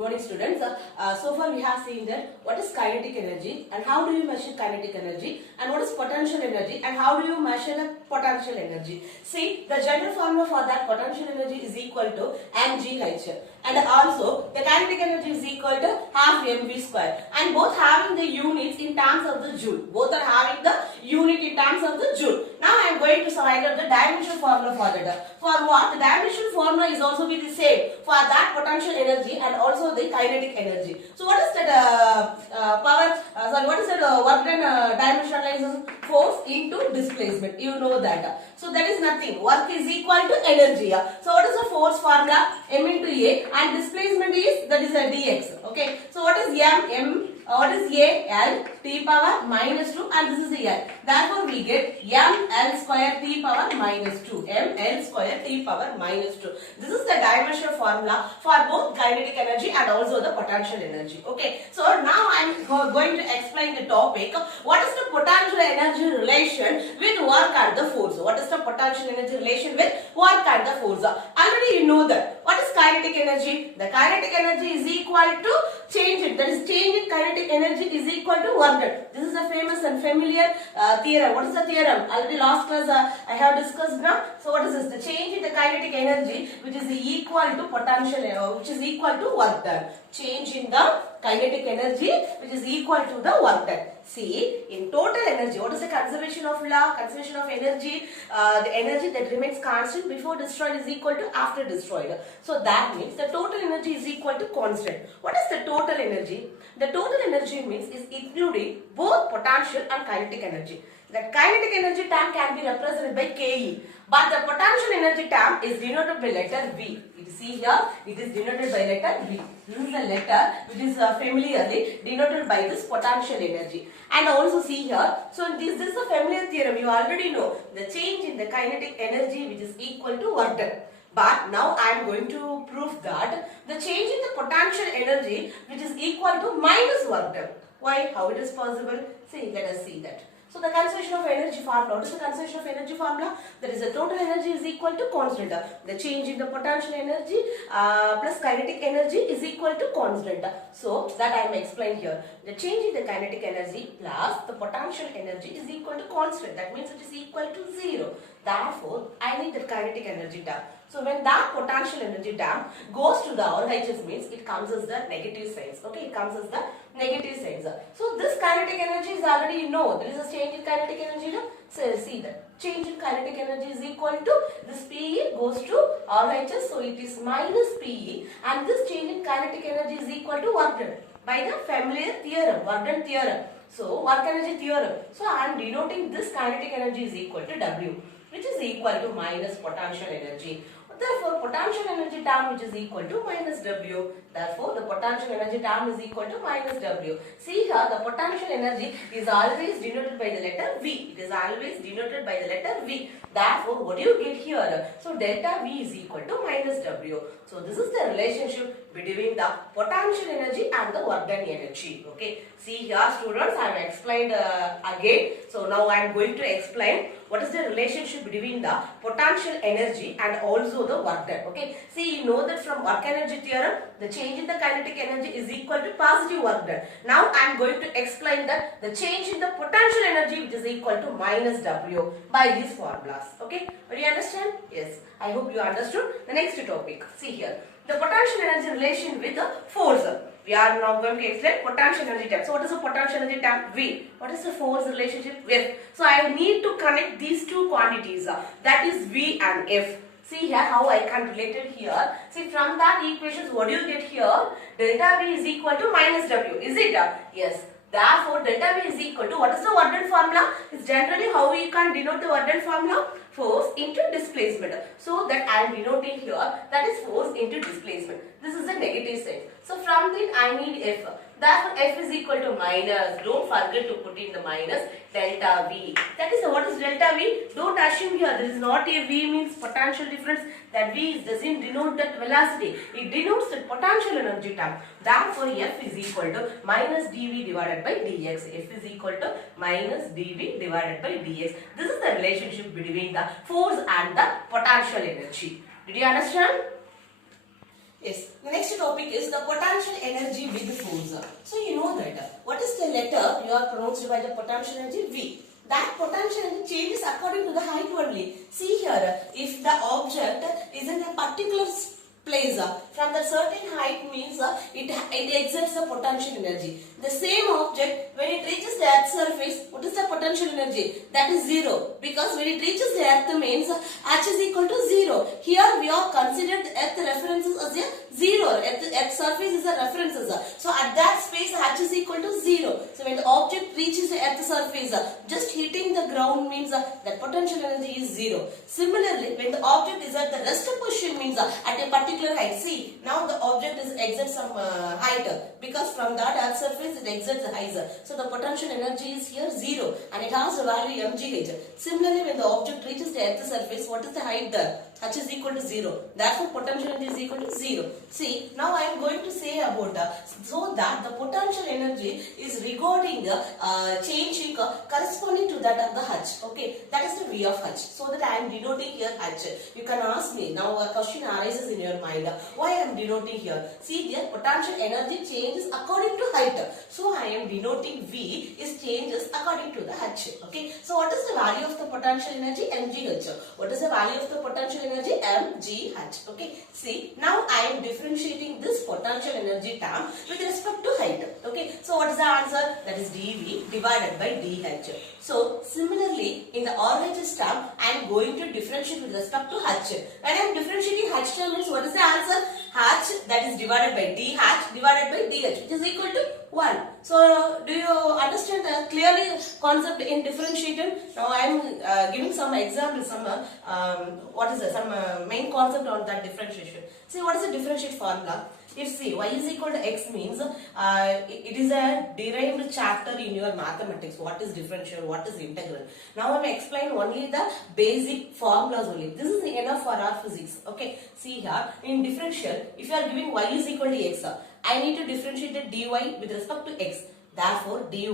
morning students. So far we have seen that what is kinetic energy and how do you measure kinetic energy, and what is potential energy and how do you measure the potential energy. See, the general formula for that potential energy is equal to mgh, and also the kinetic energy is equal to half mv square, and both having the units in terms of the joule. Both are having the unit in terms of the joule. Now I am going to find out the dimensional formula for that. For what? The dimensional formula is also be the same for that potential energy and also the kinetic energy. So what is that what is that work done dimensionalizes force into displacement? You know that. So that is nothing. Work is equal to energy. So what is the force formula? M into A, and displacement is, that is a dx. Okay. So what is what is A? L t power minus 2, and this is the L. Therefore we get m L square t power minus 2. M L square t power minus 2. This is the dimensional formula for both kinetic energy and also the potential energy. Okay. So now I am going to explain the topic. What is the potential energy relation with work and the force? What is the potential energy relation with work and the force? Already you know that. What is kinetic energy? The kinetic energy is equal to change it. That is, change in kinetic energy is equal to work done. This is a famous and familiar theorem. What is the theorem? Already last class I have discussed now. So what is this? The change in the kinetic energy which is equal to potential, which is equal to work done. Change in the kinetic energy which is equal to the work done. See, in total energy, what is the conservation of law? Conservation of energy, the energy that remains constant before destroyed is equal to after destroyed. So that means the total energy is equal to constant. What is the total energy? The total energy means is including both potential and kinetic energy. The kinetic energy term can be represented by Ke, but the potential energy term is denoted by letter V. You see here, it is denoted by letter V. This is a letter which is familiarly denoted by this potential energy. And also see here, so this is a familiar theorem, you already know. The change in the kinetic energy which is equal to work done. But now I am going to prove that the change in the potential energy which is equal to minus work done. Why? How it is possible? See, let us see that. So the conservation of energy formula. What is the conservation of energy formula? That is, the total energy is equal to constant. The change in the potential energy plus kinetic energy is equal to constant. So that I am explained here. The change in the kinetic energy plus the potential energy is equal to constant. That means it is equal to 0. Therefore, I need the kinetic energy term. So when that potential energy term goes to the RHS means it comes as the negative signs. Okay, it comes as the negative signs. So this kinetic energy is already, you know, there is a change in kinetic energy. No? So see that change in kinetic energy is equal to this PE goes to RHS. So it is minus PE, and this change in kinetic energy is equal to work done by the familiar theorem, work done theorem. So work energy theorem. So I am denoting this kinetic energy is equal to W, which is equal to minus potential energy. Therefore, potential energy term which is equal to minus W. Therefore, the potential energy term is equal to minus W. See here, the potential energy is always denoted by the letter V. It is always denoted by the letter V. Therefore, what do you get here? So, delta V is equal to minus W. So, this is the relationship between the potential energy and the work done energy. Okay. See here, students, I have explained again. So, now I am going to explain what is the relationship between the potential energy and also the work done. Okay. See, you know that from work energy theorem, the change in the kinetic energy is equal to positive work done. Now, I am going to explain that the change in the potential energy which is equal to minus W by these formulas. Okay. Do you understand? Yes. I hope you understood. The next topic. See here. The potential energy relation with the force. We are now going to explain potential energy term. So what is the potential energy term? V. What is the force relationship with? So I need to connect these two quantities. That is V and F. See here how I can relate it here. See, from that equations, what do you get here? Delta V is equal to minus W. Is it? Yes. Therefore, delta V is equal to, what is the work done formula? It's generally how we can denote the work done formula? Force into displacement. So that I am denoting here, that is force into displacement. This is the negative sign. So from that I need F. Therefore F is equal to minus. Don't forget to put in the minus delta V. That is, what is delta V? Don't assume here there is not a V means potential difference. That V doesn't denote that velocity. It denotes the potential energy term. Therefore F is equal to minus dV divided by dx. F is equal to minus dV divided by dx. This is the relationship between the force and the potential energy. Did you understand? Yes, the next topic is the potential energy with force. So you know that what is the letter you are pronounced by the potential energy V. That potential energy changes according to the height only. See here, if the object is in a particular place from the certain height means it exerts the potential energy. The same object when it reaches the earth surface, what is the potential energy? That is zero, because when it reaches the earth means H is equal to zero. Here we are considered the earth references as a zero. Earth surface is a references. So at that space H is equal to zero. So when the object reaches the earth surface, just hitting the ground means that potential energy is zero. Similarly, when the object is at the rest position means at a particular height. See, now the object is exerts some height, because from that earth surface it exerts the height. So the potential energy is here zero and it has a value mgh. Similarly, when the object reaches the earth surface, what is the height there? H is equal to 0. Therefore, potential energy is equal to 0. See, now I am going to say about so that the potential energy is regarding changing corresponding to that of the H. Okay, that is the V of H. So that I am denoting here H. You can ask me, now a question arises in your mind, why I am denoting here? See here, potential energy changes according to height. So I am denoting V is changes according to the H. Okay, so what is the value of the potential energy? mgh. What is the value of the potential energy? mgh. Okay, see, now I am differentiating this potential energy term with respect to height. Okay, so what is the answer? That is dV divided by dh. So similarly, in the RHS term, I am going to differentiate with respect to h. When I am differentiating h term means what is the answer? H, that is divided by dh divided by dh, which is equal to 1. So do you understand clearly concept in differentiation? Now I am giving some examples, some main concept on that differentiation. See, what is the differentiate formula? If see y is equal to x means it is a derived chapter in your mathematics. What is differential? What is integral? Now I am explaining only the basic formulas only. This is enough for our physics. Okay. See here, in differential, if you are giving y is equal to x, I need to differentiate the dy with respect to x. Therefore, dy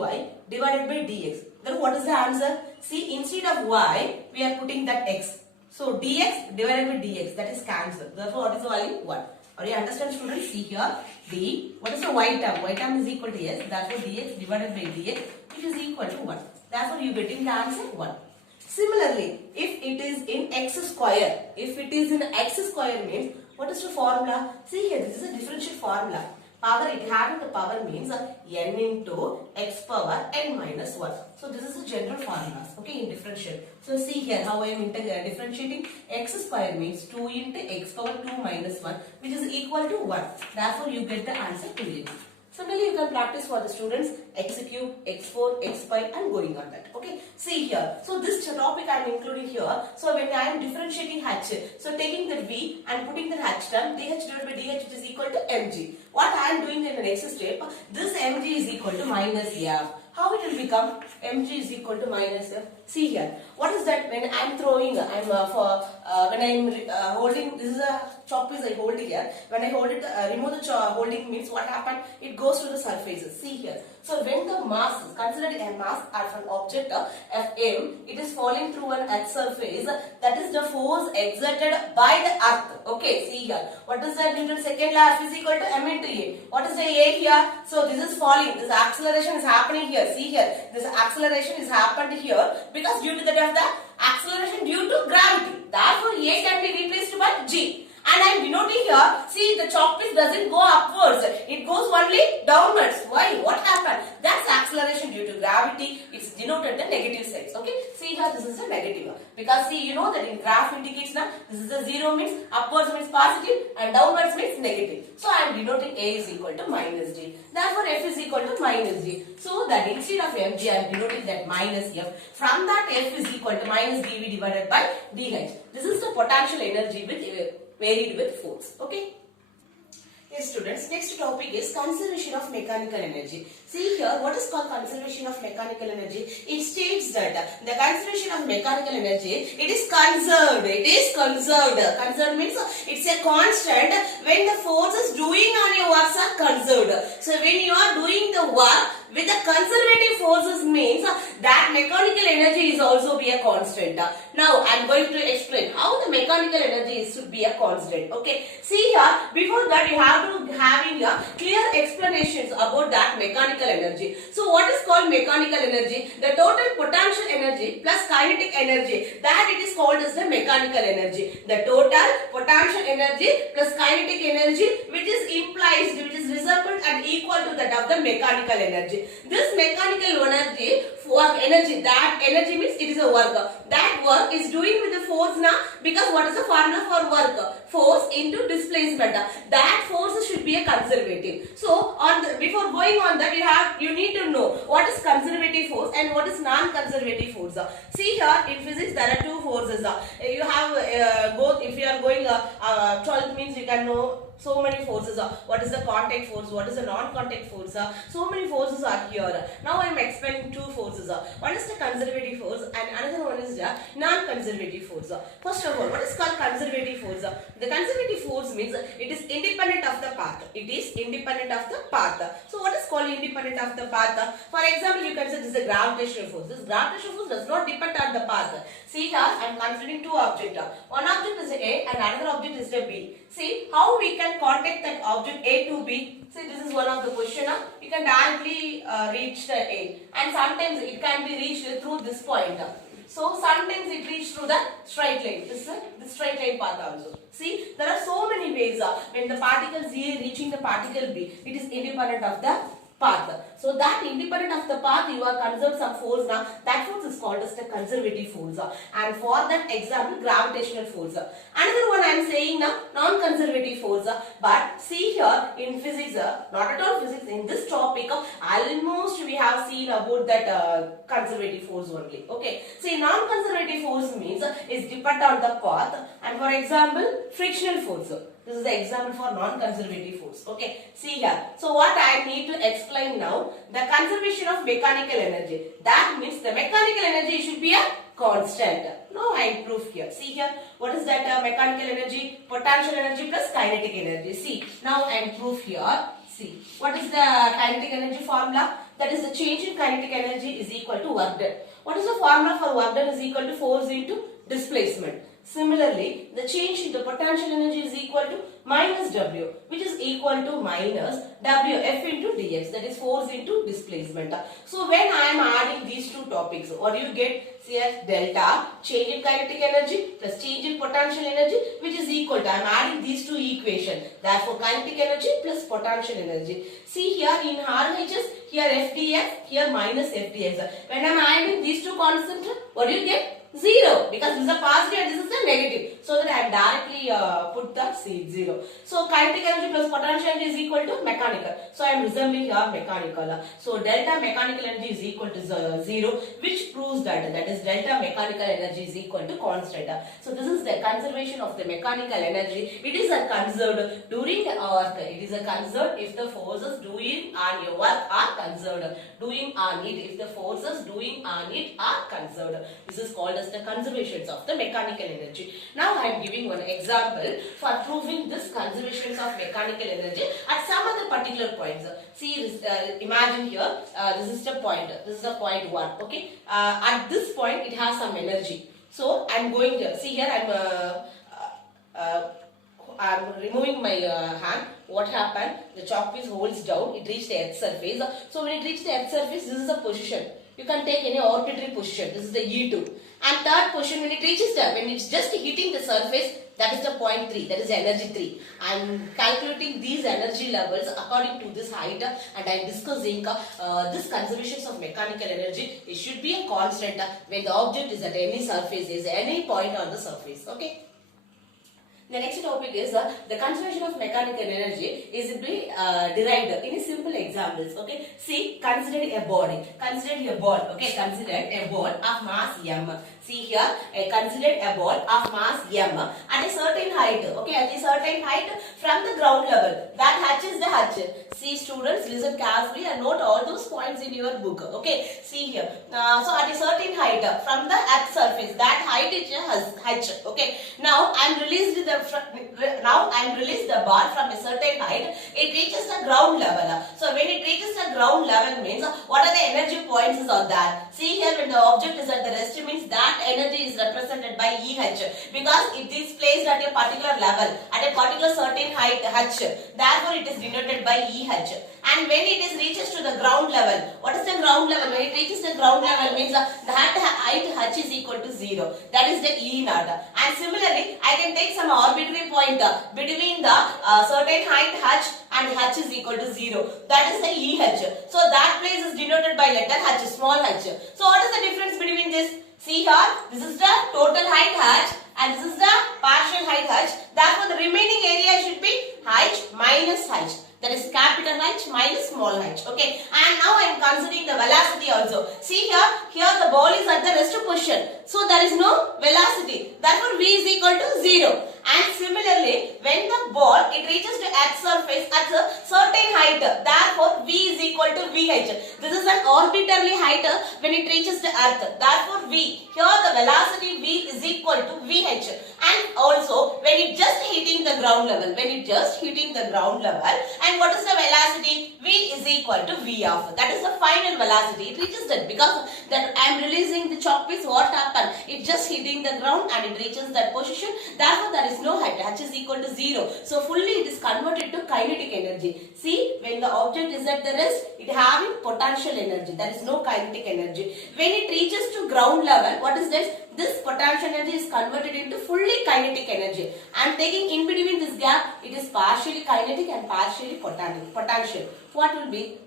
divided by dx. Then what is the answer? See, instead of y, we are putting that x. So dx divided by dx, that is cancelled. Therefore, what is the value? 1. Are you understand, students? See here, d, what is the y term? Y term is equal to s. Therefore, dx divided by dx, which is equal to 1. Therefore, you getting the answer 1. Similarly, if it is in x square, means what is the formula? See here, this is a differential formula. Power, it having the power means n into x power n minus 1. So this is a general formula, okay, in differential. So see here how I am differentiating. X square means 2 into x power 2 minus 1, which is equal to 1. Therefore, you get the answer clearly. Similarly, you can practice for the students x cube, x4, x5 and going on that. Okay. See here. So this topic I am including here. So when I am differentiating h, so taking the v and putting the h term, dh divided by dh, which is equal to mg. What I am doing in the next step, this mg is equal to minus f. How it will become? Mg is equal to minus f. See here. What is that? When I am throwing, when I am holding, this is a chalk piece I hold here. When I hold it, remove the holding means what happened? It goes to the surfaces. See here. So when the mass is considered a mass of an object Fm, it is falling through an earth surface. That is the force exerted by the earth. Okay, see here. What is that? Newton's second law, F is equal to m into a. What is the a here? So this is falling. This acceleration is happening here. See here. This acceleration is happened here because due to the acceleration due to gravity. Therefore, a can be replaced by g. And I am denoting here, see the chalk piece doesn't go upwards, it goes only downwards. Why? What happened? That's acceleration due to gravity. It's denoted the negative sides. Okay, see here this is a negative one. Because see, you know that in graph indicates now, this is a 0 means upwards means positive and downwards means negative. So I am denoting a is equal to minus g. Therefore f is equal to minus g. So that instead of mg I am denoting that minus f. From that f is equal to minus dv divided by dh. This is the potential energy with varied with force. Okay. Yes, students. Next topic is conservation of mechanical energy. See here, what is called conservation of mechanical energy? It states that the conservation of mechanical energy, it is conserved. It is conserved. Conserved means it's a constant when the forces doing on your works are conserved. conserved. So when you are doing the work with the conservative forces means that mechanical energy is also be a constant. Now I am going to explain how the mechanical energy is to be a constant. Okay, see here, before that you have to having a clear explanations about that mechanical energy. So what is called mechanical energy? The total potential energy plus kinetic energy, that it is called as the mechanical energy. The total potential energy plus kinetic energy which is implies, which is resembled and equal to that of the mechanical energy. This mechanical energy, work energy, that energy means it is a work. That work is doing with the force now, because what is the formula for work? Force into displacement. That force should be a conservative. So on the, before going on that, you need to know what is conservative force and what is non-conservative force. See here, in physics there are two forces. You have both. If you are going 12th means you can know so many forces. What is the contact force, what is the non-contact force, so many forces are here. Now I am explaining two forces. One is the conservative force and another one is the non-conservative force. First of all, what is called conservative force? The conservative force means it is independent of the path. It is independent of the path. So what is called independent of the path? For example, you can say this is a gravitational force. This gravitational force does not depend on the path. See here, I am considering two objects. One object is A and another object is the B. See how we can contact that object A to B. See, this is one of the question. You can directly reach the A, and sometimes it can be reached through this point. So sometimes it reaches through the straight line. This is the straight line path also. See, there are so many ways when the particle A reaching the particle B, it is independent of the path. So that independent of the path, you are conserved some force now. That force is called as the conservative force. And for that example, gravitational force. Another one I am saying now, non-conservative force. But see here in physics, not at all physics, in this topic, almost we have seen about that conservative force only. Okay. See, non-conservative force means is depend on the path. And for example, frictional force. This is the example for non-conservative force. Okay, see here. So what I need to explain now, the conservation of mechanical energy. That means the mechanical energy should be a constant. Now I prove here. See here, what is that mechanical energy? Potential energy plus kinetic energy. See, now I prove here. See, what is the kinetic energy formula? That is the change in kinetic energy is equal to work done. What is the formula for work done is equal to force into displacement. Similarly, the change in the potential energy is equal to minus W, which is equal to minus WF into dx, that is force into displacement. So when I am adding these two topics, what do you get? See as delta, change in kinetic energy plus change in potential energy, which is equal to, I am adding these two equations. Therefore, kinetic energy plus potential energy. See here in RHS, here FDF, here minus FDX. When I am adding these two constants, what do you get? 0, because this is a positive and this is a negative. So that I have directly put the seed 0. So kinetic energy plus potential energy is equal to mechanical. So I am resembling here mechanical. So delta mechanical energy is equal to 0, which proves that is delta mechanical energy is equal to constant. So this is the conservation of the mechanical energy. It is a conserved during the work. It is a conserved if the forces doing on your work are conserved. Doing on it if the forces doing on it are conserved. This is called as the conservations of the mechanical energy. Now I am giving one example for proving this conservations of mechanical energy at some other particular points. See, imagine here, this is the point. This is the point 1. Okay. At this point, it has some energy. So I am going to see here. I am removing my hand. What happened? The chalk piece holds down. It reached the earth surface. So when it reached the earth surface, this is the position. You can take any arbitrary position. This is the E2. And third position, when it reaches there, when it's just hitting the surface, that is the point 3, that is energy 3. I am calculating these energy levels according to this height, and I am discussing this conservations of mechanical energy. It should be a constant when the object is at any surface, is any point on the surface. Okay. The next topic is the conservation of mechanical energy is to be derived in a simple examples. Okay, see, consider a body. Consider a ball. Okay, consider a ball of mass m. See here, consider a ball of mass m at a certain height. Okay, at a certain height from the ground level. That h is the h. See, students, listen carefully and note all those points in your book. Okay, see here. So at a certain height from the earth surface, that height is h. Okay, now I am released the now I am release the ball from a certain height, it reaches the ground level. So when it reaches the ground level means what are the energy points is on that? See here, when the object is at the rest means that energy is represented by EH, because it is placed at a particular level, at a particular certain height H. Therefore it is denoted by EH. And when it is reaches to the ground level, what is the ground level? When it reaches the ground level means that height H is equal to 0. That is the E naught. And similarly, I can take some arbitrary point between the certain height H and H is equal to 0. That is the EH. So that place is denoted by letter H, small h. So what is the difference between this? See here, this is the total height H and this is the partial height H. Therefore, the remaining area should be H minus H. That is capital H minus small h. Okay. And now I am considering the velocity also. See here the ball is at the rest position. So there is no velocity. Therefore V is equal to 0. And similarly, when the ball it reaches to Earth's surface at a certain height, therefore V is equal to VH. This is an arbitrary height when it reaches the Earth. Therefore V, here the velocity V is equal to VH. And also when it just hitting the ground level, and what is the velocity? V is equal to V of. That is the final velocity. It reaches that because that I am releasing the chalk piece. What happened? It just hitting the ground and it reaches that position. Therefore, there is no height. H is equal to 0. So fully it is converted to kinetic energy. See, when the object is at the rest, it having potential energy. There is no kinetic energy. When it reaches to ground level, what is this? This potential energy is converted into fully kinetic energy. I am taking in between this gap, it is partially kinetic and partially potential. What will be,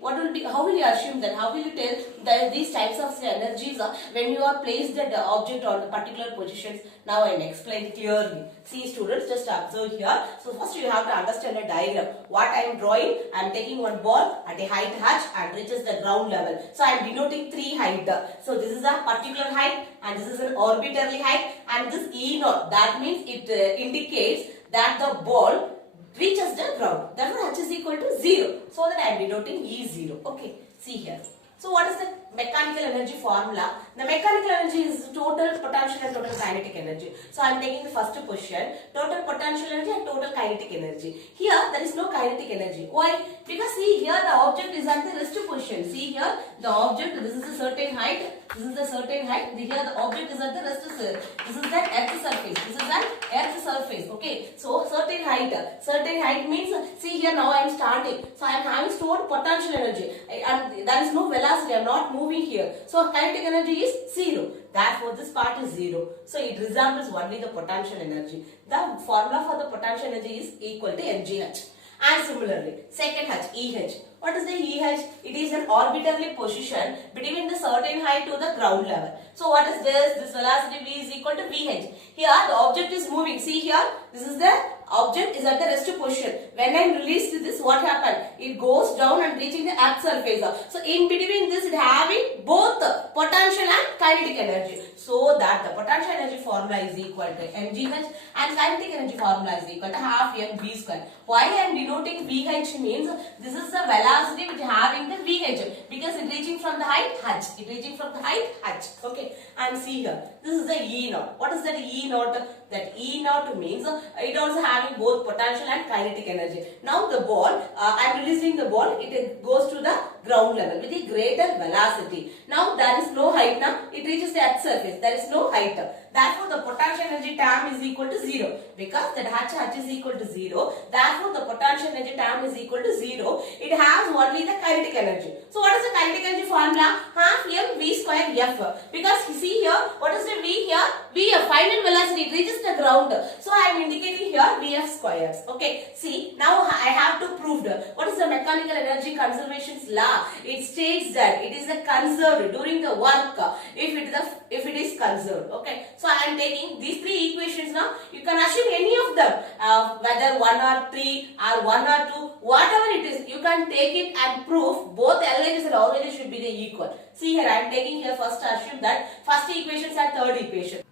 how will you assume that, how will you tell that these types of energies are when you are placed the object on the particular positions? Now I am explaining clearly. See students, just observe here. So first you have to understand a diagram. What I am drawing, I am taking one ball at a height H and reaches the ground level. So I am denoting 3 height. So this is a particular height and this is an arbitrary height and this E naught. That means it indicates that the ball reaches the ground. Therefore H is equal to 0. So that I am denoting E0. Okay. See here. So what is the mechanical energy formula? The mechanical energy is total potential and total kinetic energy. So I am taking the first position, total potential energy and total kinetic energy. Here there is no kinetic energy. Why? Because see here the object is at the rest position. See here the object, this is a certain height, this is the certain height, here the object is at the rest surface. This is that earth surface. This is an earth surface. Okay. So certain height means, see here now I am starting. So I am having stored potential energy and there is no velocity. I am not moving here. So kinetic energy is 0. Therefore this part is 0. So it resembles only the potential energy. The formula for the potential energy is equal to mgh. And similarly, second H, EH. What is the EH? It is an arbitrary position between the certain height to the ground level. So what is this? This velocity V is equal to VH. Here the object is moving. See here, this is the object is at the rest position. When I release this, what happened? It goes down and reaching the earth surface. So in between this, it having both potential and kinetic energy. So that the potential energy formula is equal to mgh and kinetic energy formula is equal to half mv square. Why I am denoting VH means this is the velocity which having the VH because it reaching from the height h. It reaching from the height h. Okay. And see here, this is the E naught. What is that E naught? That E naught means it also having both potential and kinetic energy. Now the ball, I am releasing the ball, it goes to the ground level with a greater velocity. Now there is no height now, it reaches the earth surface, there is no height. Therefore the potential energy term is equal to 0 because that H is equal to 0. Therefore the potential energy term is equal to 0. It has only the kinetic energy. So what is the kinetic energy formula? Half mv square f. Because you see here, what is the V here? Vf, final velocity, it reaches the ground. So I am indicating here Vf squares. Okay, see now I have to prove what is the mechanical energy conservation's law. It states that it is conserved during the work if it is conserved. Okay, so I am taking these 3 equations now. You can assume any of them, whether 1 or 3 or 1 or 2, whatever it is, you can take it and prove both LHS and RHS should be the equal. See here, I am taking here first assume that first equations are third equation.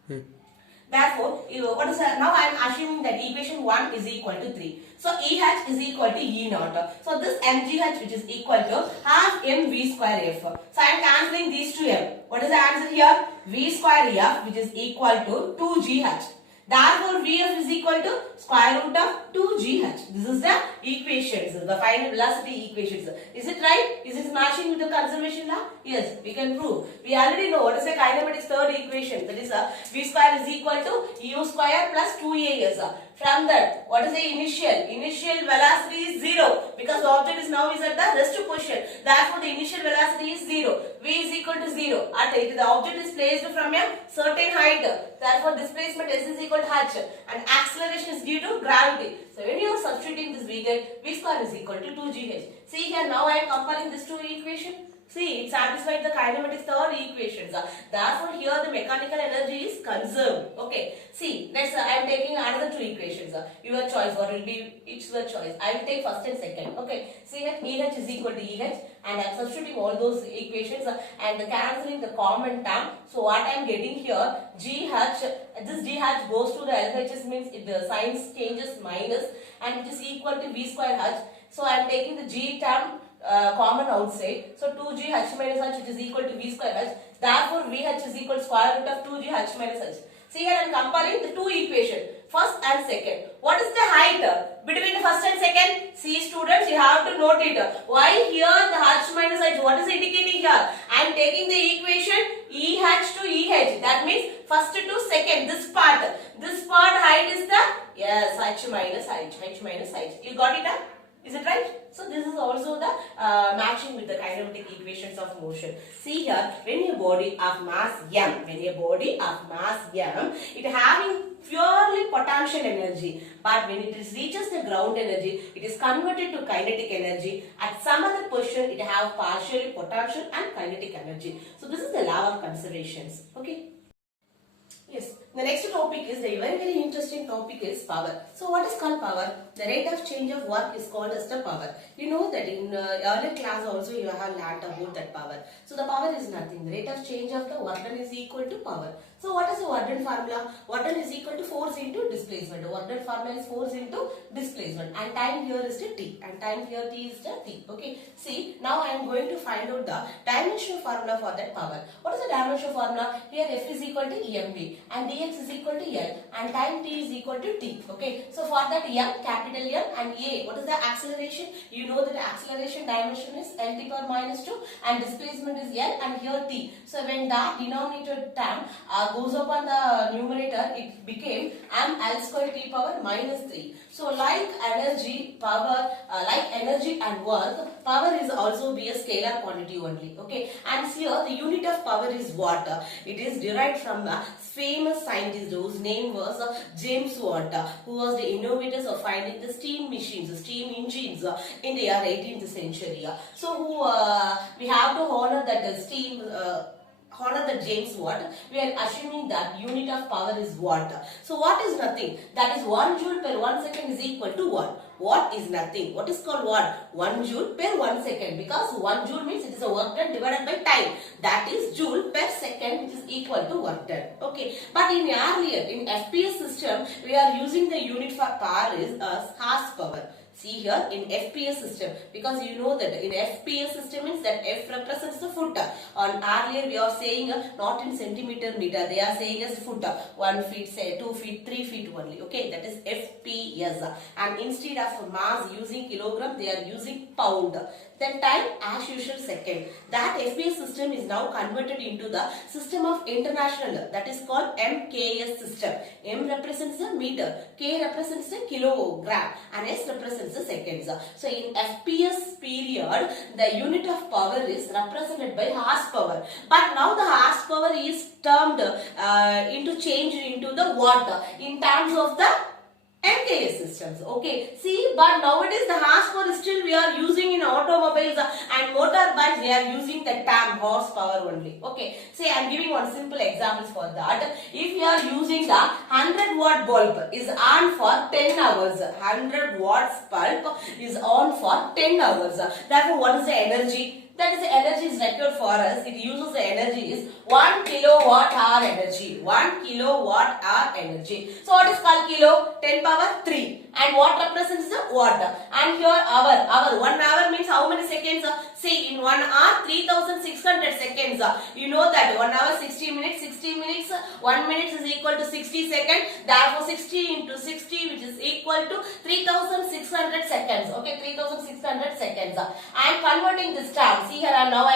Therefore, what is that? Now I am assuming that equation 1 is equal to 3. So EH is equal to E naught. So this mgh which is equal to half mv square f. So I am cancelling these two m. What is the answer here? V square f which is equal to 2gh. Therefore, Vf is equal to square root of 2gh. This is the equations, the final velocity equations. Is it right? Is it matching with the conservation law? Yes, we can prove. We already know what is the kinematics third equation. That is V square is equal to u square plus 2as. From that, what is the initial? Initial velocity is 0 because the object is now is at the rest position. Therefore, the initial velocity is 0. V is equal to 0. At the object is placed from a certain height. Therefore, displacement S is equal to h and acceleration is due to gravity. So, when you are substituting this, we get V square is equal to 2gh. See here, now I am comparing these two equations. See, it satisfies the kinematics third equations. Therefore, here the mechanical energy is conserved. Okay. See, let's. I am taking another two equations. Your choice. What will be each your choice? I will take first and second. Okay. See here, EH is equal to EH, and I am substituting all those equations and cancelling the common term. So what I am getting here, GH. This GH goes to the LHS, means it the signs changes minus, and which is equal to V square H. So I am taking the G term common outside. So 2gh minus h, which is equal to v square h. Therefore, vh is equal to square root of 2gh minus h. See here I am comparing the two equations, first and second. What is the height between the first and second? See students, you have to note it. Why here the h minus h? What is indicating here? I am taking the equation EH to EH. That means first to second. This part height is the h minus h. You got it? Is it right? So this is also the matching with the kinematic equations of motion. See here, when a body of mass m, it having purely potential energy, but when it reaches the ground energy, it is converted to kinetic energy. At some other position, it have partially potential and kinetic energy. So this is the law of conservations. Okay. Yes. The next topic is the very interesting topic is power. So what is called power? The rate of change of work is called as the power. You know that in earlier class also you have learnt about that power. So the power is nothing. The rate of change of the work done is equal to power. So what is the work done formula? Work done is equal to force into displacement. The work done formula is force into displacement, and time here is the t, and time here t is the t. Okay. See, now I am going to find out the dimensional formula for that power. What is the dimensional formula? Here F is equal to mv and dx is equal to L and time t is equal to t. Okay. So for that M, capital M, and A, what is the acceleration? You know that the acceleration dimension is L t power minus 2 and displacement is L and here t. So when that denominator term goes up on the numerator, it became m L square t power minus 3. So like energy, power, like energy and work, power is also be a scalar quantity only. Okay. And here the unit of power is watt. It is derived from the famous scientist whose name was James Watt, who was the innovators of finding the steam machines, steam engines in the year 18th century. So we have to honor that steam. Honor the James Watt. We are assuming that unit of power is watt. So watt is nothing. That is 1 joule per 1 second is equal to watt. Watt is nothing. What is called watt? 1 joule per 1 second, because 1 joule means it is a work done divided by time. That is joule per second, which is equal to work done. Okay. But in earlier, in FPS system, we are using the unit for power is as horsepower. See here in FPS system, because you know that in FPS system means that F represents the foot. On earlier we are saying not in centimeter meter, they are saying as foot, 1 feet, say 2 feet, 3 feet only. Okay, that is FPS. And instead of mass using kilogram, they are using pound. Then time as usual second. That FPS system is now converted into the system of international, that is called MKS system. M represents the meter, K represents the kilogram, and S represents the seconds. So in FPS period, the unit of power is represented by horsepower. But now the horsepower is termed changed into the watt in terms of the MKS systems. Okay. See, but nowadays the horsepower still we are using in automobiles and motorbikes. They are using the term horsepower only. Okay. See, I am giving one simple example for that. If you are using the 100-watt bulb is on for 10 hours. 100 watts bulb is on for 10 hours. Therefore, what is the energy? That is the energy is required for us. It uses the energy is 1 kilowatt hour energy. 1 kilowatt hour energy. So what is called kilo? 10 power 3. And what represents the watt? And here hour. 1 hour means how many seconds? See, in 1 hour 3600 seconds. You know that 1 hour 60 minutes, 1 minute is equal to 60 seconds. Therefore 60 into 60 which is equal to 3600 seconds. Okay, 3600 seconds. I am converting this term. See here, now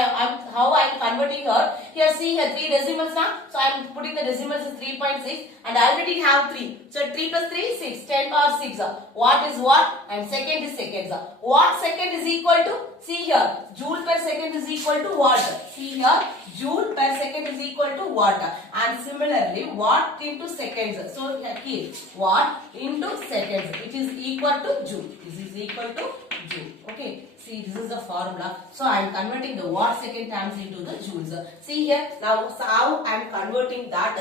how I am converting her. Here see here 3 decimals now. So I am putting the decimals as 3.6 and I already have 3. So 3 plus 3 6, 10 power 6. What is what and second is seconds. What second is equal to? See here, joule per second is equal to watt. See here, joule per second is equal to watt. And similarly, watt into seconds. So here, watt into seconds, it is equal to joule. This is equal to joule. Okay. See, this is the formula. So I am converting the watt second terms into the joules. See here, now how I am converting that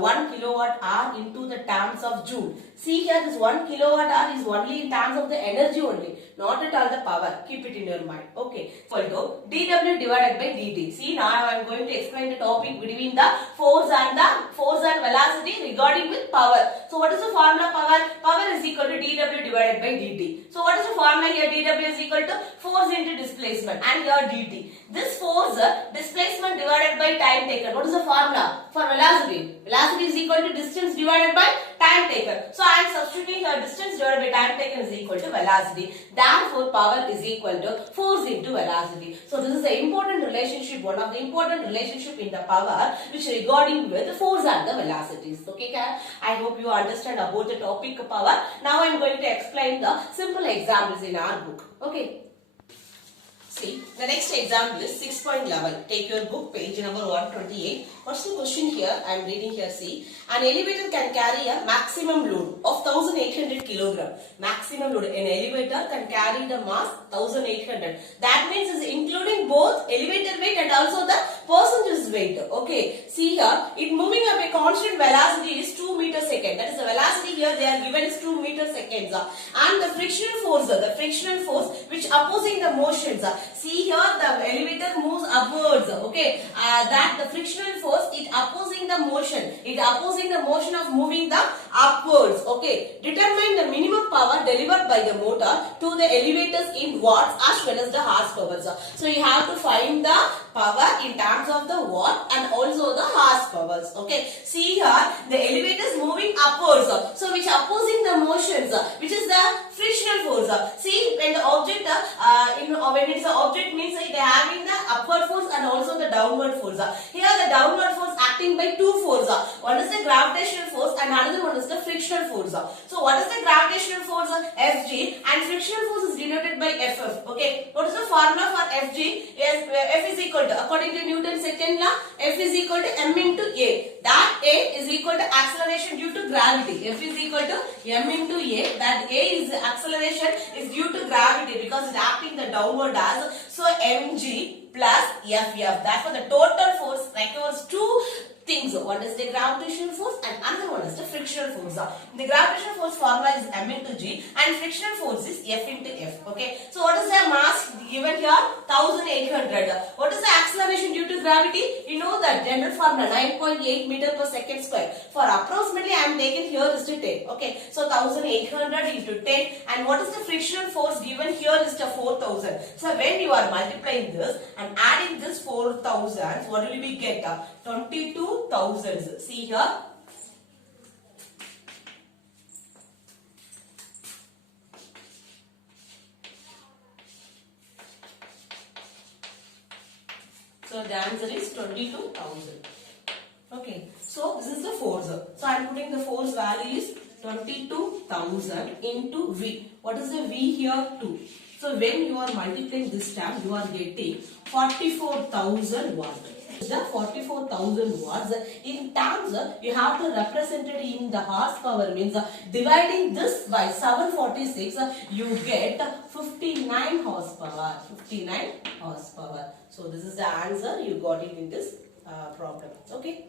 1 kilowatt hour into the terms of joule. See here, this 1 kilowatt hour is only in terms of the energy only, not at all the power. Keep it in your mind. Okay. Equal to dW divided by dt. See, now I am going to explain the topic between the force and velocity regarding with power. So what is the formula power? Power is equal to dW divided by dt. So what is the formula here? dW is equal to force into displacement and here dt. This force displacement divided by time taken. What is the formula for velocity? Velocity is equal to distance divided by time taken. So I am substituting here distance divided by time taken is equal to velocity. Therefore power is equal to force into velocity. So this is the important relationship, one of the important relationship in the power which regarding with the force and the velocities. Okay, I hope you understand about the topic power. Now I am going to explain the simple examples in our book. Okay. See, the next example is 6.11. Take your book, page number 128. What's the question here? I am reading here. See, an elevator can carry a maximum load of 1800 kilogram. Maximum load. An elevator can carry the mass 1800. That means it's including both elevator weight and also the person's weight. Okay. See here, it moving up a constant velocity is 2 meter second. That is the velocity here they are given is 2 meter seconds. And the frictional force which opposing the motions. See here, the elevator moves upwards. Okay, that the frictional force it opposing the motion. It opposing the motion of moving the upwards. Okay, determine the minimum power delivered by the motor to the elevators in watts as well as the horsepower. So you have to find the power in terms of the watt and also the horsepower. Okay, see here the elevator is moving upwards. So which opposing the motions, which is the frictional force. See, when the object when it's an object means it having the upward force and also the downward force. Here the downward force acting by two forces. One is the gravitational force and another one is the frictional force. So what is the gravitational force? Fg, and frictional force is denoted by Ff. Okay, what is the formula for Fg? Yes, F is equal to, according to Newton's second law, F is equal to m into a. That a is equal to acceleration due to gravity. F is equal to m into a. That a is acceleration is due to gravity because it's acting the downward as. So mg plus ff. Therefore the total force requires two things. One is the gravitational force and another one is the frictional force. The gravitational force formula is m into g and frictional force is f into f. Okay. So what is the mass given here? 1800. What is the acceleration due to gravity? You know that general formula 9.8 meter per second square. For approximately I am taken here is to 10. Okay. So 1800 into 10 and what is the frictional force given here is to 4000. So when you are multiplying this and adding this 4000, what will we get? 22,000. See here. So the answer is 22,000. Okay. So this is the force. So I am putting the force value is 22,000 into V. What is the V here? 2. So when you are multiplying this term, you are getting 44,000 watts. The 44,000 watts in terms you have to represent it in the horsepower, means dividing this by 746 you get 59 horsepower. 59 horsepower. So this is the answer you got it in this problem. Okay.